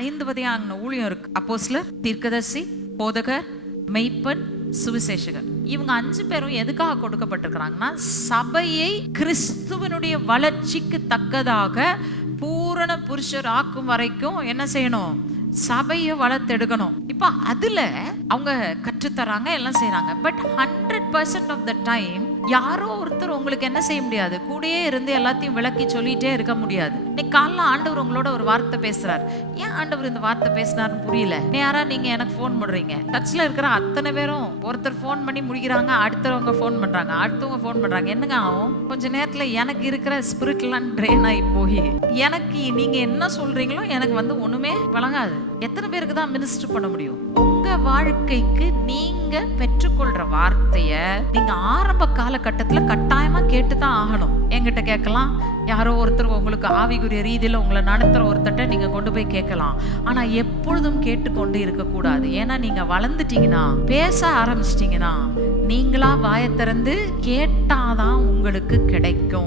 5 வகையான ஊழியம் இருக்கு. அப்போஸ்தலர், தீர்க்கதரிசி, போதகர், மெய்ப்பன், சுவிசேஷகர். இவங்க 5 பேரும் எதுக்காக கொடுக்கப்பட்டிருக்கிறாங்கன்னா, சபையை கிறிஸ்துவனுடைய வளர்ச்சிக்கு தக்கதாக பூரண புருஷர் ஆக்கும் வரைக்கும் என்ன செய்யணும்? சபையை வளர்த்தெடுக்கணும். இப்ப அதுல அவங்க கற்றுத்தராங்க, எல்லாம் செய்யறாங்க. பட் 100% ஆஃப் த டைம் யாரோ ஒருத்தர் உங்களுக்கு என்ன செய்ய முடியாது, கூடயே இருந்து எல்லாத்தையும் விளக்கி சொல்லிட்டே இருக்க முடியாது. இன்னைக்கு காலைல ஆண்டவர் உங்களோட ஒரு வார்த்தை பேசுறார். ஏன் ஆண்டவர் இந்த வார்த்தை பேசினார்னு புரியல. யாரா நீங்க எனக்கு போன் பண்றீங்க, டச்ல இருக்கிற அத்தனை பேரும் ஒருத்தர் போன் பண்ணி முடிக்கிறாங்க, அடுத்தவங்க போன் பண்றாங்க, அடுத்தவங்க போன் பண்றாங்க. என்னங்க ஆகும்? கொஞ்ச நேரத்துல எனக்கு இருக்கிற ஸ்பிரிட் எல்லாம் ட்ரெயின் ஆகி போய் எனக்கு நீங்க என்ன சொல்றீங்களோ எனக்கு ஒண்ணுமே வழங்காது. எத்தனை பேருக்கு தான் மினிஸ்டர் பண்ண முடியும்? உங்க வாழ்க்கைக்கு நீங்க பெற்றுக்கொள்ற வார்த்தைய நீங்க ஆரம்ப காலகட்டத்துல கட்டாயமா கேட்டுதான் ஆகணும். என்கிட்ட கேட்கலாம், யாரோ ஒருத்தர் உங்களுக்கு ஆவிக்குரிய ரீதியில உங்களை நடத்துற ஒருத்தட்ட நீங்க கொண்டு போய் கேட்கலாம். ஆனா எப்பொழுதும் கேட்டுக்கொண்டு இருக்க கூடாது. ஏன்னா நீங்க வளர்ந்துட்டீங்கன்னா, பேச ஆரம்பிச்சிட்டீங்கன்னா, நீங்களா வாயை திறந்து கேட்டாதான் உங்களுக்கு கிடைக்கும்.